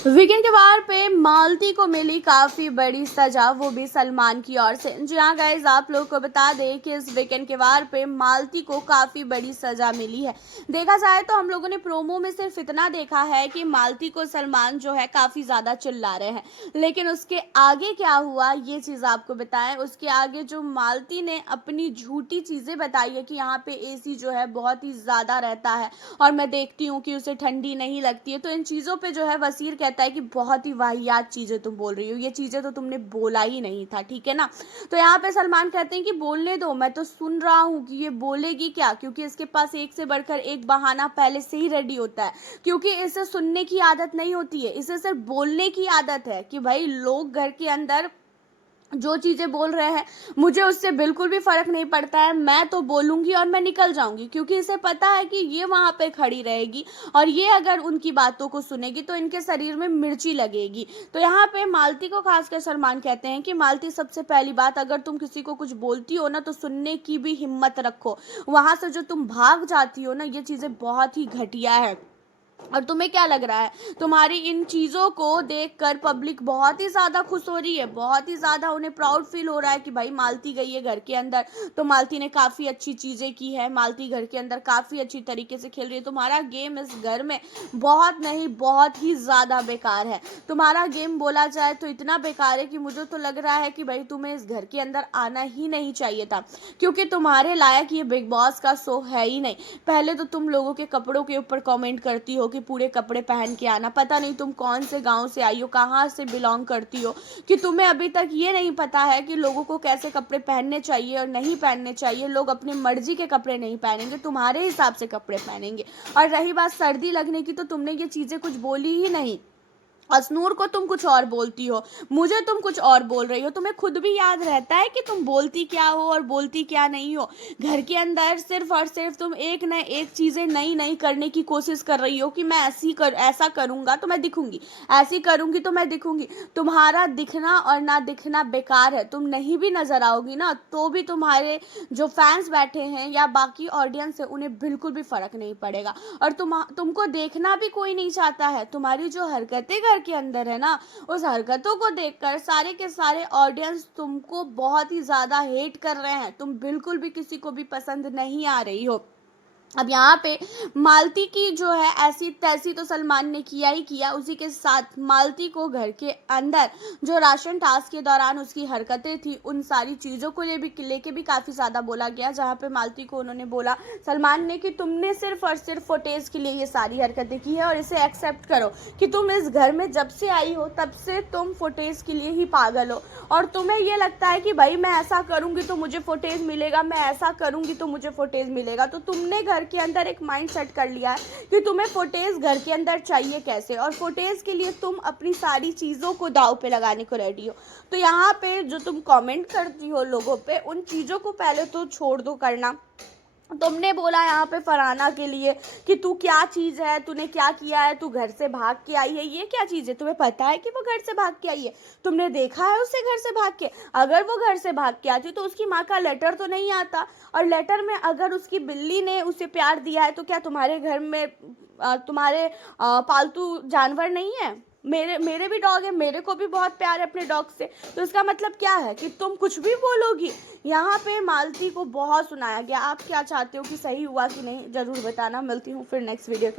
Weekend के वार पे मालती को मिली काफी बड़ी सजा, वो भी सलमान की ओर से। जी हाँ गाइस, आप लोग को बता दें कि इस वीकेंड के वार पे मालती को काफी बड़ी सजा मिली है। देखा जाए तो हम लोगों ने प्रोमो में सिर्फ इतना देखा है कि मालती को सलमान जो है काफी ज्यादा चिल्ला रहे हैं, लेकिन उसके आगे क्या हुआ ये चीज आपको बताएं। उसके आगे जो मालती ने अपनी झूठी चीजें बताई है कि यहाँ पे एसी जो है बहुत ही ज्यादा रहता है और मैं देखती हूँ कि उसे ठंडी नहीं लगती है, तो इन चीजों पे जो है वसीर कहता है कि बहुत ही वाहियात चीजें तुम बोल रही हो, ये चीजें तो तुमने बोला ही नहीं था, ठीक है ना। तो यहाँ पे सलमान कहते हैं कि बोलने दो, मैं तो सुन रहा हूँ कि ये बोलेगी क्या, क्योंकि इसके पास एक से बढ़कर एक बहाना पहले से ही रेडी होता है, क्योंकि इसे सुनने की आदत नहीं होती है, इसे सिर्फ बोलने की आदत है कि भाई लोग घर के अंदर जो चीजें बोल रहे हैं मुझे उससे बिल्कुल भी फर्क नहीं पड़ता है, मैं तो बोलूंगी और मैं निकल जाऊंगी, क्योंकि इसे पता है कि ये वहां पे खड़ी रहेगी और ये अगर उनकी बातों को सुनेगी तो इनके शरीर में मिर्ची लगेगी। तो यहाँ पे मालती को खासकर सलमान कहते हैं कि मालती, सबसे पहली बात, अगर तुम किसी को कुछ बोलती हो ना तो सुनने की भी हिम्मत रखो। वहां से जो तुम भाग जाती हो ना, ये चीजें बहुत ही घटिया है। और तुम्हें क्या लग रहा है, तुम्हारी इन चीज़ों को देखकर पब्लिक बहुत ही ज़्यादा खुश हो रही है, बहुत ही ज़्यादा उन्हें प्राउड फील हो रहा है कि भाई मालती गई है घर के अंदर तो मालती ने काफ़ी अच्छी चीज़ें की है, मालती घर के अंदर काफ़ी अच्छी तरीके से खेल रही है। तुम्हारा गेम इस घर में बहुत नहीं, बहुत ही ज़्यादा बेकार है। तुम्हारा गेम बोला जाए तो इतना बेकार है कि मुझे तो लग रहा है कि भाई तुम्हें इस घर के अंदर आना ही नहीं चाहिए था, क्योंकि तुम्हारे लायक ये बिग बॉस का शो है ही नहीं। पहले तो तुम लोगों के कपड़ों के ऊपर कमेंट करती हो कि पूरे कपड़े पहन के आना, पता नहीं तुम कौन से गांव से आई हो, कहाँ से बिलोंग करती हो, कि तुम्हें अभी तक ये नहीं पता है कि लोगों को कैसे कपड़े पहनने चाहिए और नहीं पहनने चाहिए। लोग अपनी मर्जी के कपड़े नहीं पहनेंगे, तुम्हारे हिसाब से कपड़े पहनेंगे। और रही बात सर्दी लगने की, तो तुमने ये चीजें कुछ बोली ही नहीं। असनूर को तुम कुछ और बोलती हो, मुझे तुम कुछ और बोल रही हो, तुम्हें खुद भी याद रहता है कि तुम बोलती क्या हो और बोलती क्या नहीं हो। घर के अंदर सिर्फ और सिर्फ तुम एक न एक चीज़ें नई नई करने की कोशिश कर रही हो कि मैं ऐसा करूँगा तो मैं दिखूंगी, ऐसी करूँगी तो मैं दिखूंगी। तुम्हारा दिखना और ना दिखना बेकार है, तुम नहीं भी नजर आओगी ना तो भी तुम्हारे जो फैंस बैठे हैं या बाकी ऑडियंस है उन्हें बिल्कुल भी फर्क नहीं पड़ेगा, और तुमको देखना भी कोई नहीं चाहता है। तुम्हारी जो हरकतें घर के अंदर है ना, उस हरकतों को देखकर सारे के सारे ऑडियंस तुमको बहुत ही ज्यादा हेट कर रहे हैं, तुम बिल्कुल भी किसी को भी पसंद नहीं आ रही हो। अब यहाँ पे मालती की जो है ऐसी तैसी तो सलमान ने किया ही किया, उसी के साथ मालती को घर के अंदर जो राशन टास्क के दौरान उसकी हरकतें थी उन सारी चीज़ों को लेके भी काफ़ी ज़्यादा बोला गया, जहाँ पे मालती को उन्होंने बोला, सलमान ने, कि तुमने सिर्फ और सिर्फ फुटेज के लिए ये सारी हरकतें की है और इसे एक्सेप्ट करो कि तुम इस घर में जब से आई हो तब से तुम फुटेज के लिए ही पागल हो, और तुम्हें ये लगता है कि भाई मैं ऐसा करूँगी तो मुझे फुटेज मिलेगा, मैं ऐसा करूँगी तो मुझे फुटेज मिलेगा। तो तुमने घर के अंदर एक माइंड सेट कर लिया है कि तुम्हें फुटेज घर के अंदर चाहिए कैसे, और फुटेज के लिए तुम अपनी सारी चीज़ों को दाव पे लगाने को रेडी हो। तो यहाँ पे जो तुम कमेंट करती हो लोगों पे, उन चीज़ों को पहले तो छोड़ दो करना। तुमने बोला यहाँ पे फरहाना के लिए कि तू क्या चीज़ है, तूने क्या किया है, तू घर से भाग के आई है, ये क्या चीज़ है, तुम्हें पता है कि वो घर से भाग के आई है, तुमने देखा है उसे घर से भाग के। अगर वो घर से भाग के आती तो उसकी माँ का लेटर तो नहीं आता, और लेटर में अगर उसकी बिल्ली ने उसे प्यार दिया है तो क्या तुम्हारे घर में तुम्हारे पालतू जानवर नहीं है। मेरे मेरे भी डॉग है, मेरे को भी बहुत प्यार है अपने डॉग से, तो इसका मतलब क्या है कि तुम कुछ भी बोलोगी। यहाँ पे मालती को बहुत सुनाया गया, आप क्या चाहते हो कि सही हुआ कि नहीं, जरूर बताना। मिलती हूँ फिर नेक्स्ट वीडियो के